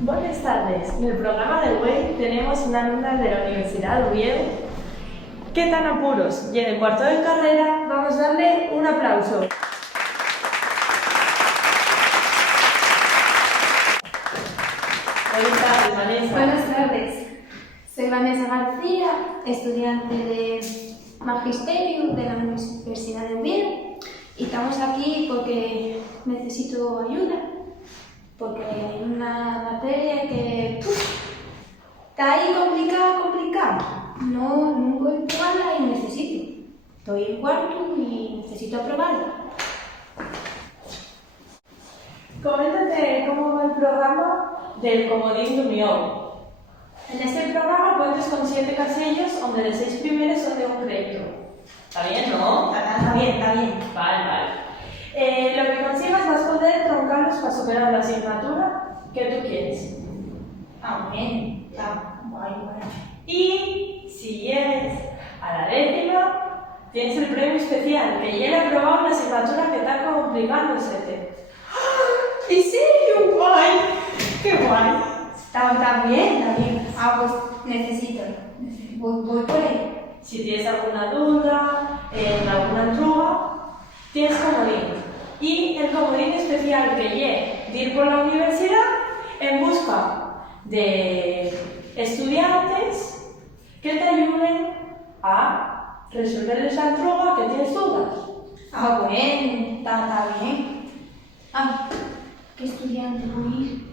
Buenas tardes. En el programa de hoy tenemos una alumna de la Universidad de Oviedo. ¿Qué tan apuros? Y en el cuarto de carrera vamos a darle un aplauso. Buenas tardes, Vanessa. Buenas tardes. Soy Vanessa García, estudiante de Magisterio de la Universidad de Oviedo, y estamos aquí porque necesito ayuda, porque hay una materia que está ahí complicada. No voy a probarla y necesito. Estoy en cuarto y necesito aprobarla. Coméntate cómo va el programa del comodín de Unión. En este programa cuentas con 7 casillas donde los 6 primeros son de un crédito. ¿Está bien, no? Está bien. Vale. Lo que consigas vas a poder troncarlos para superar la asignatura que tú quieres. Bien. Guay. Y si llegues a la 10ª, tienes el premio especial, que ya he aprobado una asignatura que está complicándose. ¿En serio? ¡Guay! ¡Qué guay! Está bien. Pues necesito. Voy por ahí. Si tienes alguna duda, alguna entruga, tienes comodín. Y el comodín especial que lleve de ir por la universidad en busca de estudiantes que te ayuden a resolver esa entruga que tienes dudas. Bueno, está bien. ¿Qué estudiante voy a ir?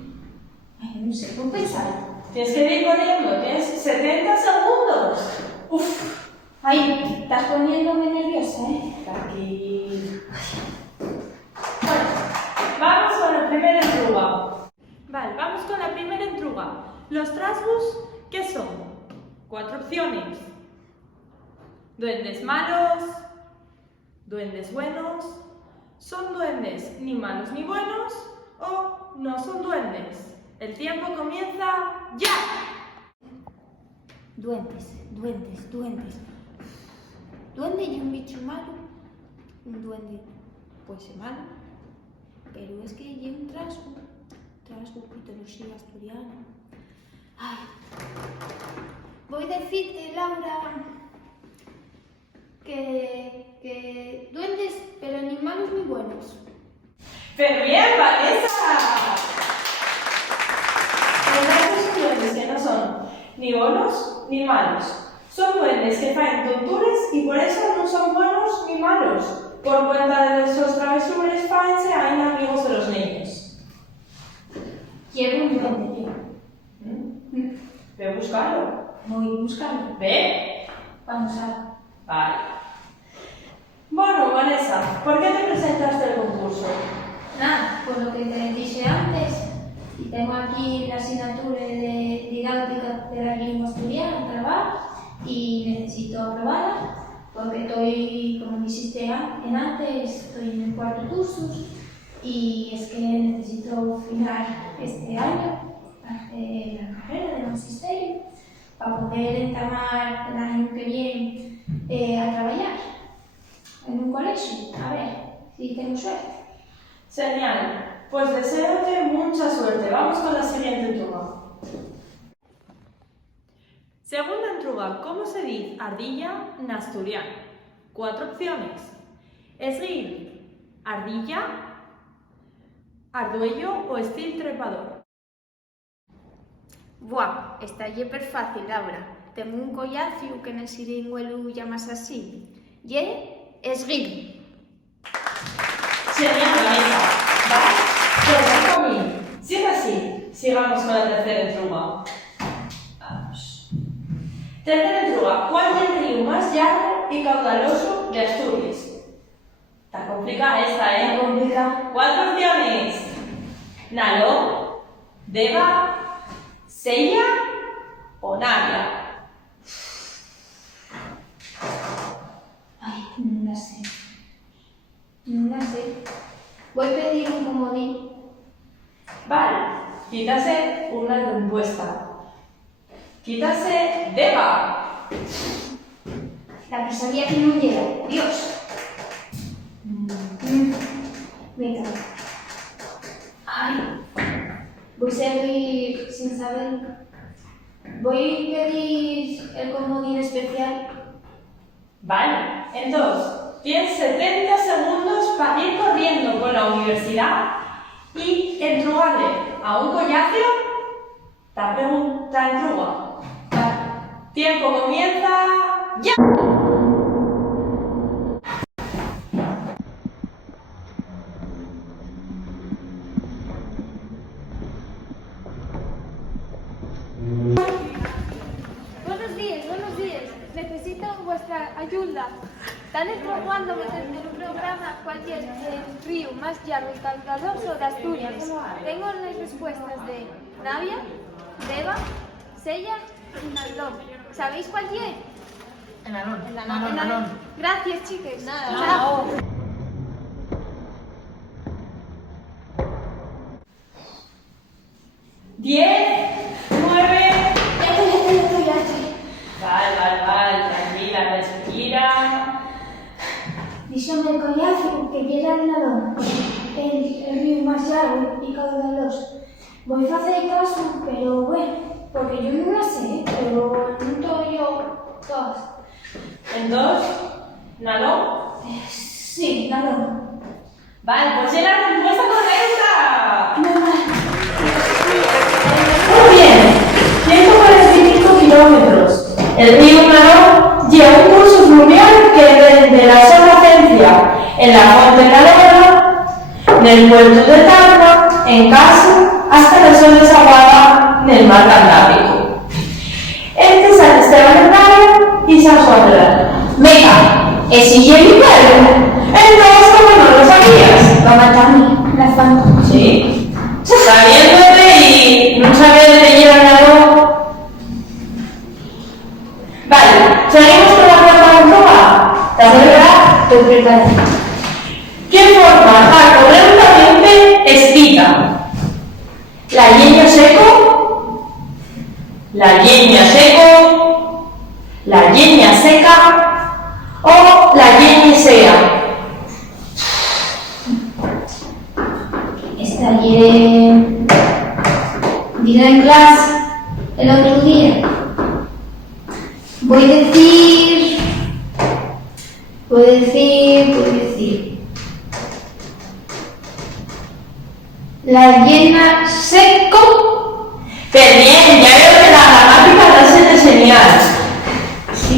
No sé, voy a pensar. Tienes que ir corriendo, tienes 70 segundos. Uf. Estás poniéndome nerviosa, Tranquilo. Bueno, vamos con la primera entruga. Vale, vamos con la primera entruga. Los trasgos, ¿qué son? 4 opciones. Duendes malos, duendes buenos, son duendes ni malos ni buenos o no son duendes. El tiempo comienza ya. Duendes. Duende y un bicho malo. Un duende puede ser malo, pero es que hay un trasgo mitología asturiana. Voy a decirte, Laura, que duendes, pero ni malos ni buenos. ¡Pero bien, Vanessa! Los duendes que no son ni buenos ni malos. Son duendes que faen tonturas y por eso no son buenos ni malos. Por cuenta de nuestros travesuras, faense hay amigos de los niños. Quiero un duende, tío. Ve a buscarlo. Voy a buscarlo. Ve. Vamos a... Vale. Bueno, Vanessa, ¿por qué te presentaste al concurso? Por lo que te dije antes, y tengo aquí la asignatura de didáctica de la lengua asturiana, trabajo, y necesito aprobarla, porque estoy, como dijiste antes, estoy en el 4º curso, y es que necesito final este año, hacer la carrera de magisterio, para poder entamar el año que viene a trabajar en un colegio, a ver si tengo suerte. Genial. Pues deséote mucha suerte. Vamos con la siguiente entruga. Segunda entruga. ¿Cómo se dice ardilla en asturiano? 4 opciones. Esguil, ardilla, arduello o estil trepador. Está súper fácil, Laura. Tengo un collacio que en el siringüelo llamas así. Esguil. Genial, Vanessa. ¿Vale? Pues conmigo. Sigue así. Sigamos con la tercera entruga. Vamos. Tercera entruga. ¿Cuál es el río más largo y caudaloso de Asturias? Está complicada esta, ¿eh? Está complicado. 4 opciones. Nalón, Deva, Sella o Navia. No la sé. Voy a pedir un comodín. Vale, quítase una respuesta. Quítase Deva. La que sabía que no llega. Dios. Venga. Voy a seguir sin saber. Voy a pedir el comodín especial. Vale, entonces, tienes 70 segundos para ir corriendo por la universidad y entregarle a un collacio la pregunta entrega. Tiempo comienza ya. Buenos días. Necesito vuestra ayuda. Están probando meterme en un programa cualquier río más largo y caudaloso de Asturias. Tengo las respuestas de Navia, Deva, Sella y Nalón. ¿Sabéis cuál es? Enalón. Gracias, chicas. Chao. 10, 9. Ya estoy. Vale, tranquila, respira. Díxome el collazo que era el Nalón, el río más largo y caudaloso. Voy a hacer caso, pero bueno, porque yo no la sé, pero no estoy yo todas. Entonces, ¿Nalón? Sí, Nalón. Vale, pues es la respuesta correcta. Muy bien, 145 kilómetros. El río Nalón lleva un curso fluvial que desde la zona Cencia, en la Fuente Calera, del puerto de Tarma, en Caso, hasta la zona desaguada del mar Cantábrico. Este es San Esteban del Rayo y San Juan de la. Venga, ¿es mi pueblo? Entonces, ¿cómo no lo sabías? Va a matarme, la fanta. Sí. Sabiéndote y no saber de llevar algo. Vale, seguimos con la cuarta prueba. ¿Estás preparada? Estoy preparada. ¿Qué forma está correctamente escrita? ¿La yeña seco? ¿La yeña seco? ¿La yeña seca? ¿O la yeña sea? Esta diré en clase el otro día. Voy a decir. La llena seco. Pero bien, ya veo que la gramática no se te genial. Si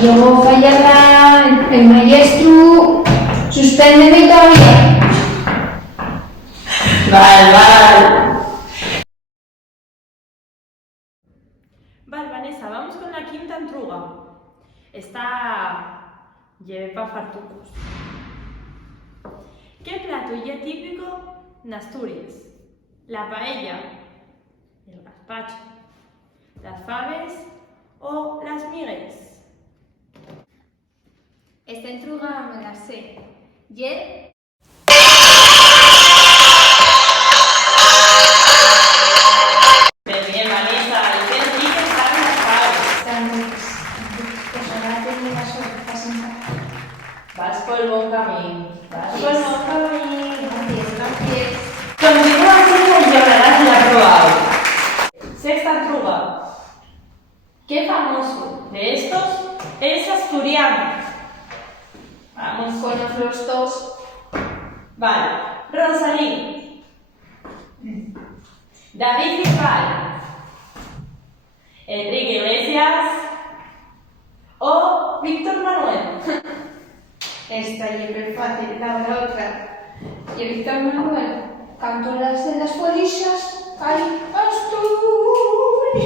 yo fallara, el maestro suspéndeme todavía. Vale. Vale, Vanessa, vamos con la quinta entruga. Esta lleve para fartucos. ¿Qué plato ya típico de Asturias? ¿La paella, el gazpacho, las faves o las migues? Esta entruga me la sé. Ye Pero bien, Vanessa, ¿y qué sí que saben las faves? Pues ahora tengo la sorpresa. Vas por el buen camino. Gracias. Continúa haciendo y hablarás la probado. Sexta entruga. ¿Qué famoso de estos es asturiano? Vamos. Con los dos. Vale. Rosalí. David Bisbal. Enrique Iglesias. O Víctor Manuel. Esta es fácil, la otra. Y Víctor Manuel cantó las de las polillas. ¡Ay, Asturias!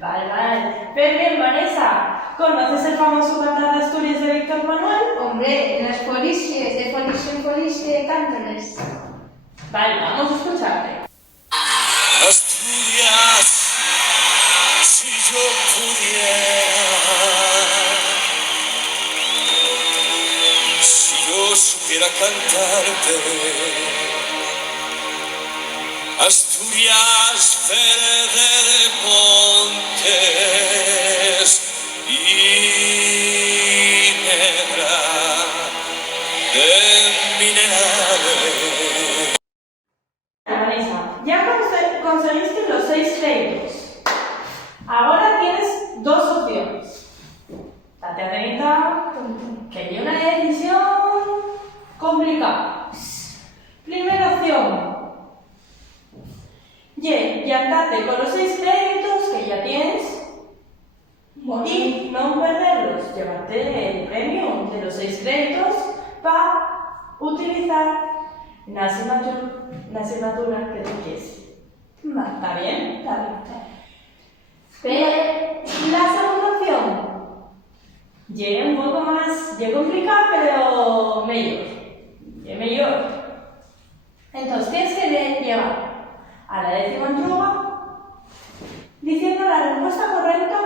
Vale. Pero bien, Vanessa, ¿conoces el famoso cantar de Asturias de Víctor Manuel? Hombre, las polillas, de polilla en polilla, cántoles. Vale, vamos a escucharte. Asturias, si yo pudiera, si yo supiera cantarte, Asturias verde de montes y negra de minerales. Vanessa, ya conseguiste los cuenta que hay una decisión complicada. Primera opción. Y andate con los 6 créditos que ya tienes y no perderlos. Llevarte el premio de los 6 créditos para utilizar la asignatura que tú quieres. ¿Está bien? Está bien, está bien. Pero la segunda opción llega un poco más, llega complicada, pero mejor. Es mejor. Entonces tienes que llevar a la 10ª entruga diciendo la respuesta correcta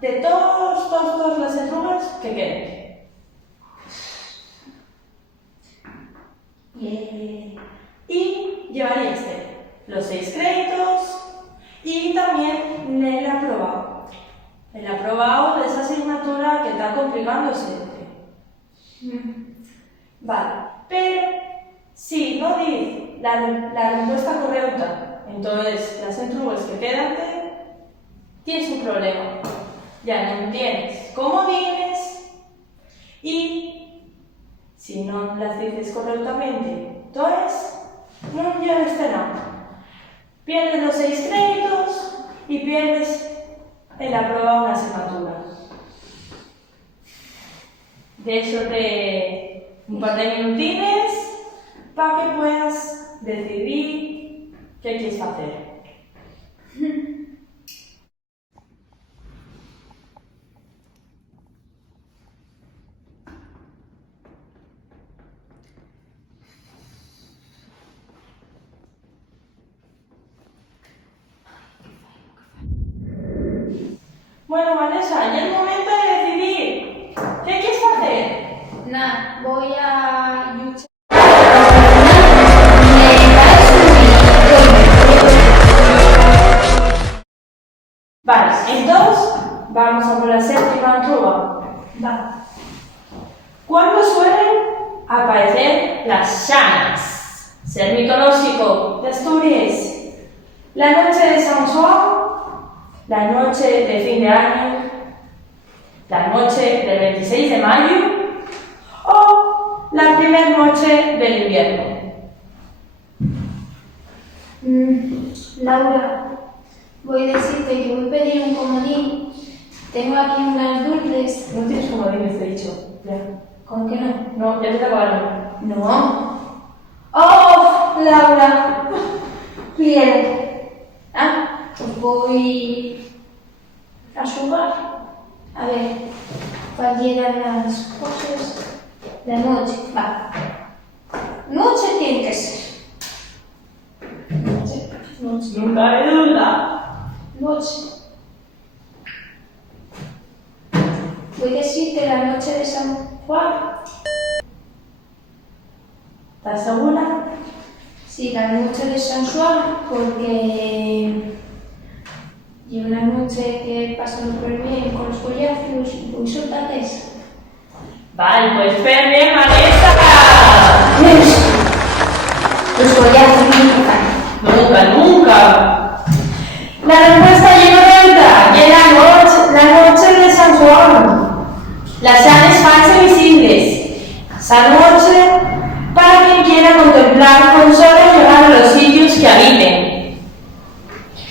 de todas las entrugas que queden. Y llevarías los 6 créditos y también el aprobado. El aprobado de esa asignatura que está complicándose. Vale, pero si no dices la respuesta correcta, entonces las entrugas que quedan tienes un problema. Ya no tienes comodines y si no las dices correctamente, entonces no llevas nada. Pierdes los 6 créditos y pierdes el aprobado en la asignatura. De hecho, un par de minutines para que puedas decidir qué quieres hacer. Bueno, Vanessa, ya es el momento de decidir. ¿Qué quieres hacer? Nada, voy a luchar. Vale, entonces vamos a por la 7ª entruga. Vale. ¿Cuándo suelen aparecer las llamas? Ser mitológico de Asturias. La noche de San Juan, la noche de fin de año, la noche del 26 de mayo o la primera noche del invierno. Laura, voy a decirte que voy a pedir un comodín. Tengo aquí unas dulces. No tienes comodines, te he dicho. Ya. ¿Cómo que no? No, ya te acabaron. No. ¡Oh, Laura! Bien. Pues voy a jugar. A ver, cualquiera de las cosas. La noche, va. Noche tiene que ser. Noche. Nunca hay duda. Noche. Voy a decirte la noche de San Juan. ¿Estás segura? Sí, la noche de San Juan, porque y una noche que pasa súper bien con los collazos y con soltates. Vale, pues ven bien, Vanessa. Los collazos nunca. Nunca. La respuesta es correcta. Que la noche de San Juan. Las llaves falsas visibles. Esa noche, para quien quiera contemplar con solo llegar a los sitios que habiten,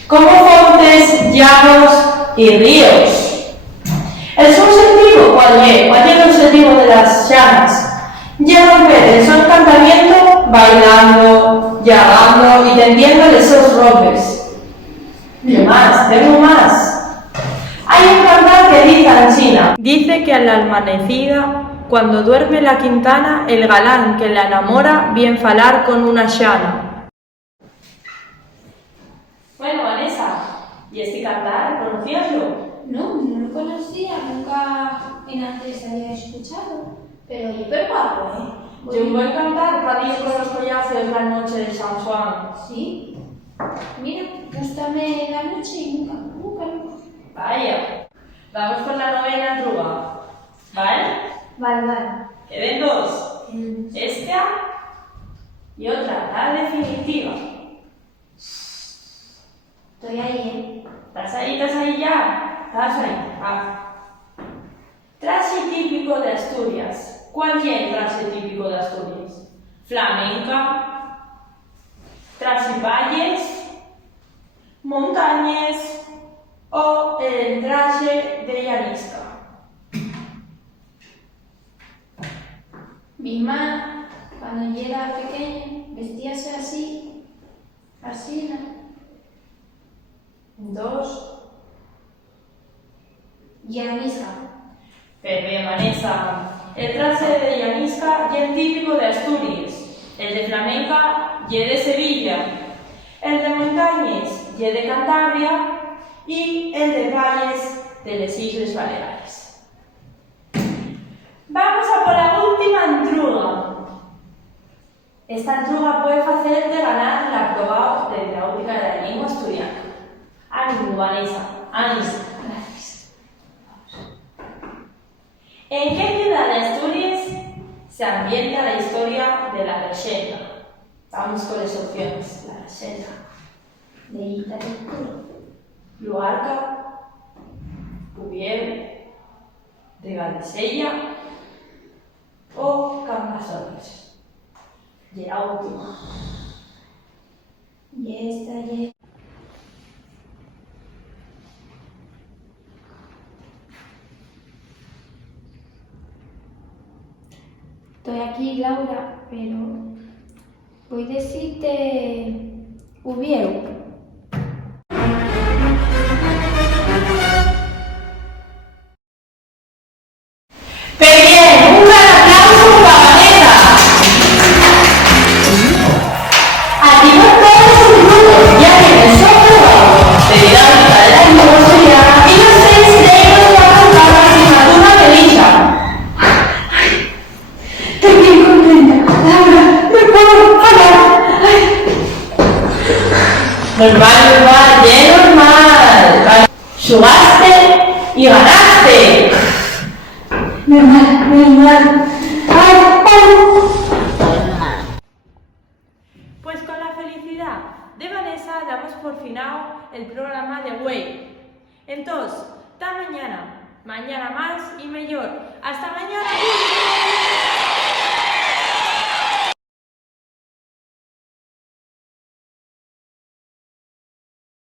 como fontes, llanos y ríos. El subjetivo, ¿cuál es el objetivo de las llamas? Ya el son cantamiento, bailando, llamando y tendiendo esos rompes. ¿Qué más? Tengo más. Hay un cantar que dice en China. Dice que a la amanecida, cuando duerme la quintana, el galán que la enamora bien falar con una llana. Bueno, Vanessa, ¿y este cantar conocíaslo? No, no lo conocía, nunca en antes había escuchado. Pero yo guapo, ¿eh? Yo voy a cantar para ir con los collazos la noche de San Juan. Sí. Mira, gústame la noche y nunca. Vaya. Vamos con la 9ª entruga. ¿Vale? Vale. Queden 2. Esta y otra, la definitiva. Estoy ahí, ¿eh? ¿Estás ahí ya? ¿Estás ahí? 3, Traje típico de Asturias. ¿Cuál es el traje típico de Asturias? Flamenca, traje valles, montañas o el traje de llanisca. Mi mamá, cuando yo era pequeña, vestíase así, ¿no? Dos. Llanisca. Pepe, Vanessa. El traje de llanisca y el típico de Asturias. El de flamenca y de Sevilla. El de montañas y de Cantabria. Y el de valles de las Islas Baleares. Vamos a por la última entruga. Esta entruga puede hacerte ganar la prueba de Hidráulica de la Lengua Asturiana. Ánimo, Vanessa. Ánimo. Gracias. ¿En qué ciudad de Asturias se ambienta la historia de la Rexeta? Vamos con las opciones. La Rexeta. De literatura. Luarca, Cuvier, de Galisella o Cambasones. Y la última. Y esta ya. Estoy aquí, Laura, pero voy a decirte Ubieu. ¡Qué bien! ¡Un gran aplauso para Vanessa! Activó todos sus grupos, ya que el software de Hidráulica de la Lengua Asturiana y los 6 de ellos van a la asignatura de dicha. Estoy bien contenta. Laura, me puedo hablar. Normal. Jugaste y ganaste. Normal. Pues con la felicidad de Vanessa damos por final el programa de Way. Entonces, hasta mañana. Mañana más y mejor. ¡Hasta mañana!